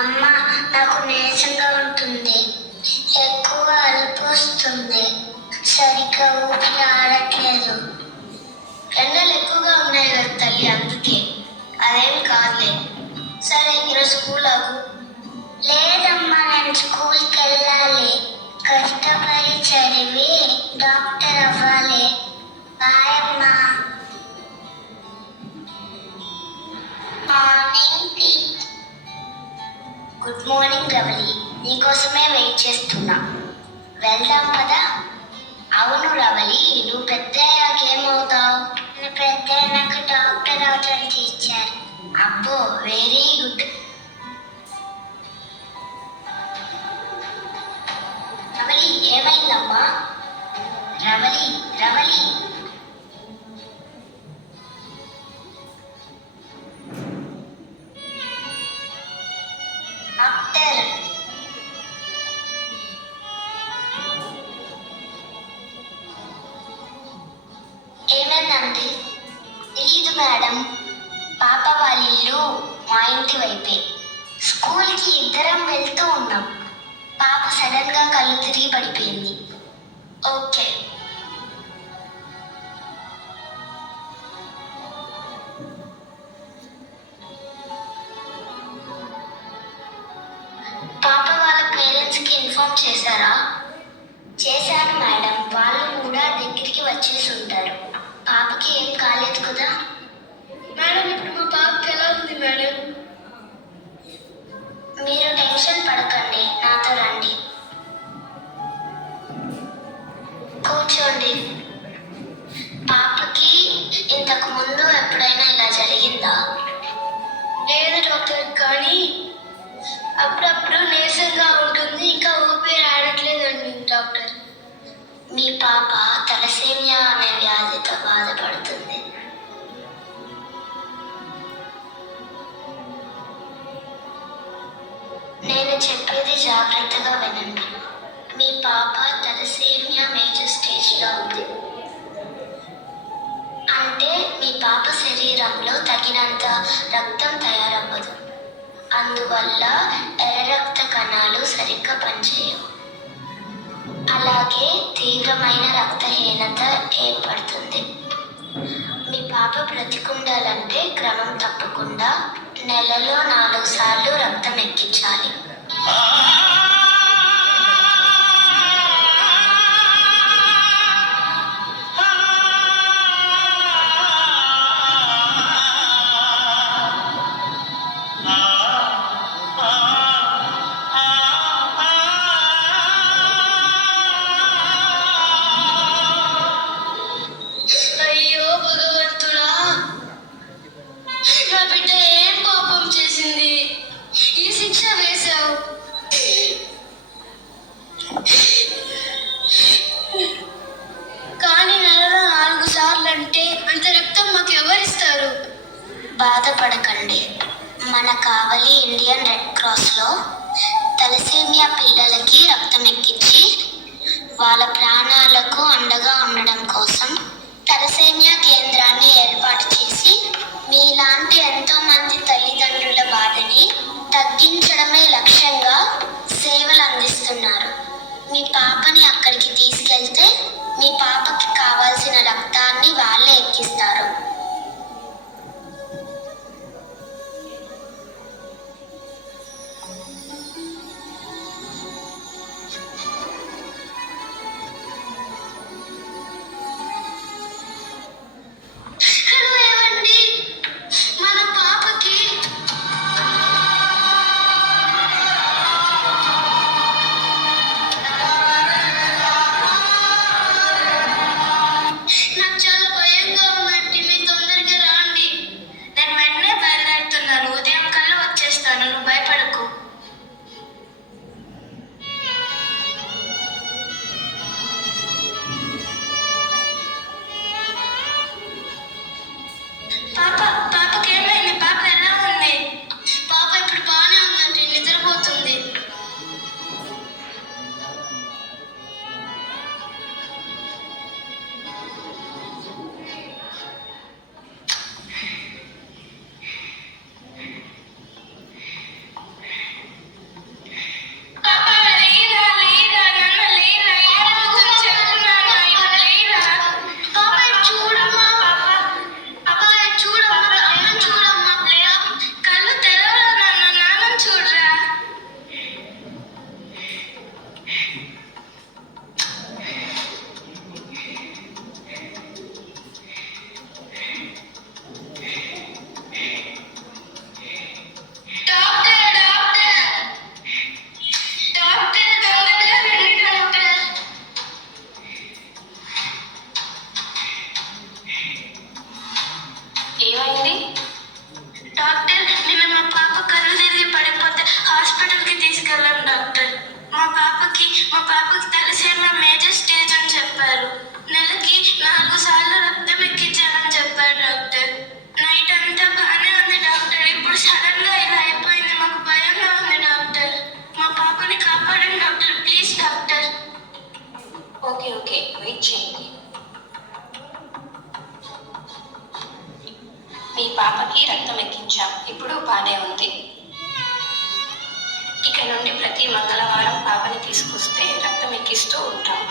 అమ్మ, నాకు నీరసంగా ఉంటుంది, ఎక్కువ అలుపు వస్తుంది, సరిగ్గా ఊపిరి ఆడట్లేదు. ఎండలు ఎక్కువగా ఉన్నాయి కదా తల్లి, అందుకే. అదేమి కాదులే. సరే, ఈరోజు స్కూల్ ఆగు. లేదమ్మా, నేను స్కూల్కి వెళ్ళాలి. కష్టపడి చదివి డాక్టర్ అవ్వాలి. బాయ్ అమ్మా. మార్నింగ్. గుడ్ మార్నింగ్ రవలి, నీకోసమే వెయిట్ చేస్తున్నా. వెళ్దాం పదా. అవును రవలి, నువ్వు పెద్దయ్యాక ఏమవుతావు? నేను పెద్దయ్యాక డాక్టర్ అవుతాను టీచర్. అబ్బో, వెరీ గుడ్. రవలి, ఏమైందమ్మా? రవలి రవలి డాక్టర్. ఏమైందండి? తెలీదు మేడం. పాప వాళ్ళ ఇల్లు మా ఇంటి వైపే. స్కూల్కి ఇద్దరం వెళ్తూ ఉన్నాం. పాప సడన్ గా కళ్ళు తిరిగి పడిపోయింది. ఓకే. పాప వాళ్ళ పేరెంట్స్కి ఇన్ఫార్మ్ చేశారా? చేశాను మేడం, వాళ్ళు కూడా దగ్గరికి వచ్చేసి ఉంటారు. పాపకి ఏం కాలేదు కదా మేడం? ఇప్పుడు మా పాపకి ఎలా ఉంది మేడం? మీరు టెన్షన్ పడకండి, నాతో రండి. కూర్చోండి. పాపకి ఇంతకు ముందు ఎప్పుడైనా ఇలా జరిగిందా? లేదు డాక్టర్, కానీ అప్పుడప్పుడు నీరసంగా ఉంటుంది, ఇంకా ఊపిరి ఆడట్లేదండి డాక్టర్. మీ పాప తలసేమియా అనే వ్యాధితో బాధపడుతుంది. నేను చెప్పేది జాగ్రత్తగా వినండి. మీ పాప తలసేమియా మేజర్ స్టేజ్లో ఉంది. అంటే మీ పాప శరీరంలో తగినంత రక్తం తయారవ్వదు. అందువల్ల ఎర్ర రక్త కణాలు సరిగ్గా పనిచేయవు. అలాగే తీవ్రమైన రక్తహీనత ఏర్పడుతుంది. మీ పాప బ్రతికుండాలంటే క్రమం తప్పకుండా నెలలో 4 సార్లు రక్తం ఎక్కించాలి. బాధపడకండి. మన కావలి ఇండియన్ రెడ్ క్రాస్లో తలసేమియా పిల్లలకి రక్తం ఎక్కించి వాళ్ళ ప్రాణాలకు అండగా ఉండడం కోసం తలసేమియా కేంద్రాన్ని ఏర్పాటు చేసి మీలాంటి ఎంతో మంది తల్లిదండ్రుల బాధని తగ్గించడమే లక్ష్యంగా సేవలు అందిస్తున్నారు. మీ పాపని అక్కడికి తీసుకెళ్తే మీ పాపకి కావాల్సిన రక్తాన్ని వాళ్ళే ఎక్కిస్తారు. నాకు చాలా భయంగా ఉందండి, మీతో బానే ఉంది. ఇక నుండి ప్రతి మంగళవారం పాపని తీసుకొస్తే రక్తం ఎక్కిస్తూ ఉంటాం.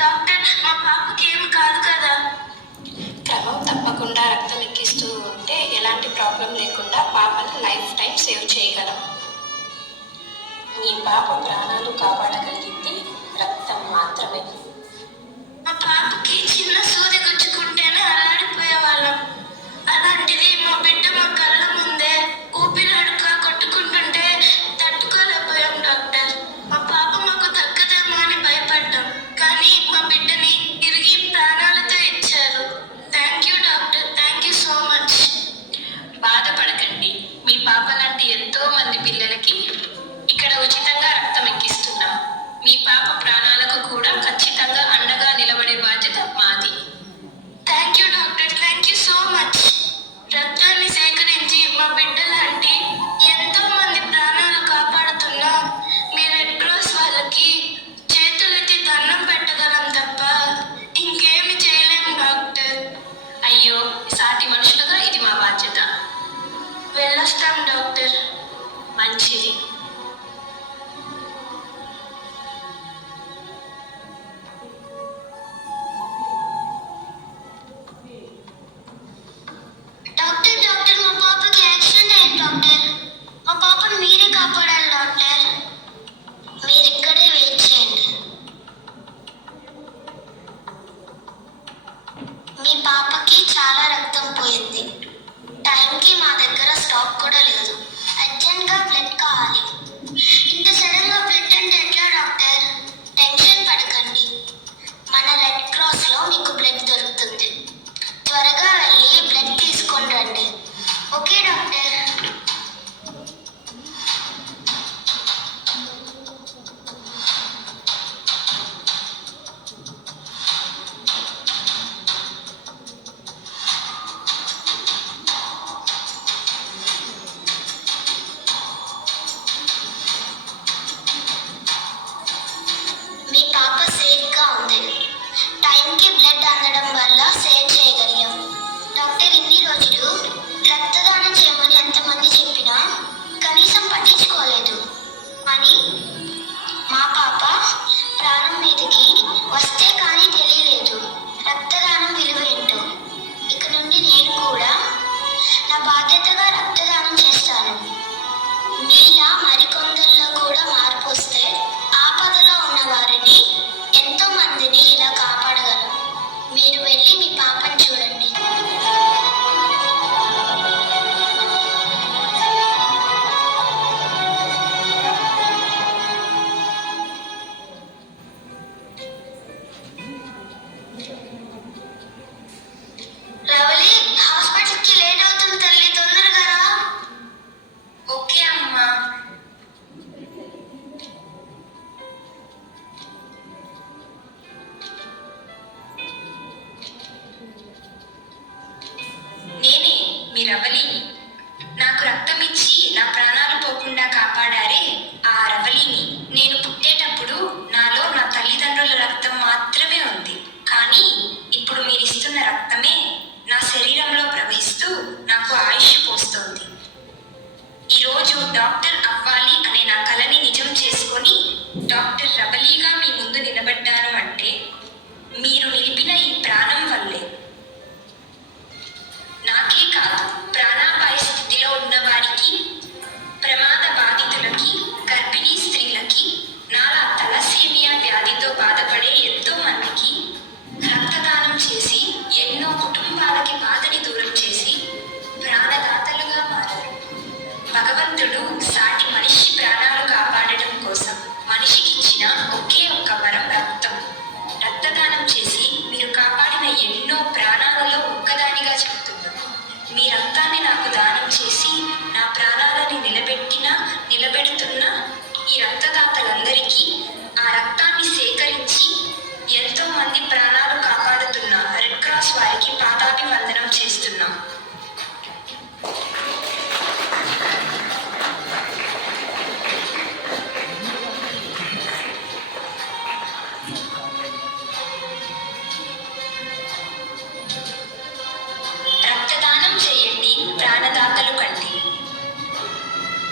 డాక్టర్, మా పాపకి ఏమి కాదు కదా? క్రమం తప్పకుండా రక్తం ఎక్కిస్తూ ఉంటే ఎలాంటి ప్రాబ్లం లేకుండా పాపని లైఫ్ టైం సేవ్ చేయగలం. మీ పాప ప్రాణాలు కాపాడగలిగింది రక్తం మాత్రమే. మా పాపకి చిన్న సూది గుచ్చుకుంటేనే అల్లాడిపోయేవాళ్ళం. అలాంటిది మా బిడ్డ మా కళ్ళ ముందే ఊపిరాడక కొట్టుకుంటుంటే తట్టుకోలేకపోయాం డాక్టర్. మా పాప మాకు దక్కదేమో అని భయపడ్డాం, కానీ మా బిడ్డని తిరిగి ప్రాణాలతో ఇచ్చారు. Thank you doctor, thank you so much. బాధపడకండి, మీ పాప లాంటి ఎంతో మంది పిల్లలకి ఇక్కడ ఉచితంగా రక్తం ఎక్కిస్తున్నాం. మీ పాప ప్రాణాలకు కూడా ఖచ్చితంగా అండగా నిలబడే బాధ్యత మాది. Thank you doctor, thank you so much. రక్తాన్ని సేకరించి మా బిడ్డ లాంటి ఎంతో మంది ప్రాణాలు కాపాడుతున్నా మీ రెడ్ క్రాస్ వాళ్ళకి చేతులెత్తి దండం పెట్టగలం తప్ప ఇంకేమి చేయలేము డాక్టర్. అయ్యో, సాటి మనుషులుగా ఇది మా బాధ్యత. వెళ్ళొస్తాం డాక్టర్. మంచిది. డాక్టర్ డాక్టర్, మా పాపకి యాక్సిడెంట్ అయింది డాక్టర్. మా పాపను మీరే కాపాడాలి డాక్టర్. మీరు ఇక్కడే వెయిట్ చేయండి. మీ పాపకి చాలా రక్తం పోయింది. టైంకి మా దగ్గర స్టాక్ కూడా లేదు. అర్జెంట్గా బ్లడ్ కావాలి. ఇంత సడన్గా బ్లడ్ అంటే ఎట్లా డాక్టర్? టెన్షన్ పడకండి, మన రెడ్ క్రాస్లో మీకు బ్లడ్ దొరుకుతుంది. త్వరగా వెళ్ళి బ్లడ్ తీసుకొని రండి. Okay doctor. మీ పాప సేఫ్గా ఉంది. టైంకి బ్లడ్ అందడం వల్ల సేవ్ చేయగలిగాం. డాక్టర్, ఇన్ని రోజులు రక్తదానం చేయమని ఎంతమంది చెప్పినా కనీసం పట్టించుకోలేదు. కానీ మా పాప ప్రాణం మీదకి వస్తే కానీ తెలియలేదు రక్తదానం విలువ ఏంటో. ఇక నుండి నేను కూడా నా బాధ్యతగా రక్తదానం చేస్తాను. మీలా మరికొందరిలో కూడా మార్పు వస్తే ఆపదలో ఉన్న వారిని, ఎంతో మందిని ఇలా కాపాడగలం. మీరు వెళ్ళి మీ పాపని చూడండి. రవలి, హాస్పిటల్కి లేట్ అవుతుంది తల్లి, తొందరగా రా. ఓకే అమ్మా. నేనే మీ రవలిని. నాకు రక్తం ఇచ్చి నా ప్రాణాలు పోకుండా కాపాడారే ఆ రవలిని. నేను పుట్టేటప్పుడు నాలో నా తల్లిదండ్రుల రక్తం మాత్రమే ఉంది, కానీ ఇప్పుడు మీరిస్తున్న రక్తమే నా శరీరంలో ప్రవహిస్తూ నాకు ఆయుష్ పోస్తోంది. ఈరోజు డాక్టర్ అవ్వాలి అనే నా కలని నిజం చేసుకొని డాక్టర్ రవలిగా మీ ముందు నిలబడ్డాను అంటే మీరు నిలిపిన ఈ ప్రాణం వల్లే. నాకే కాదు,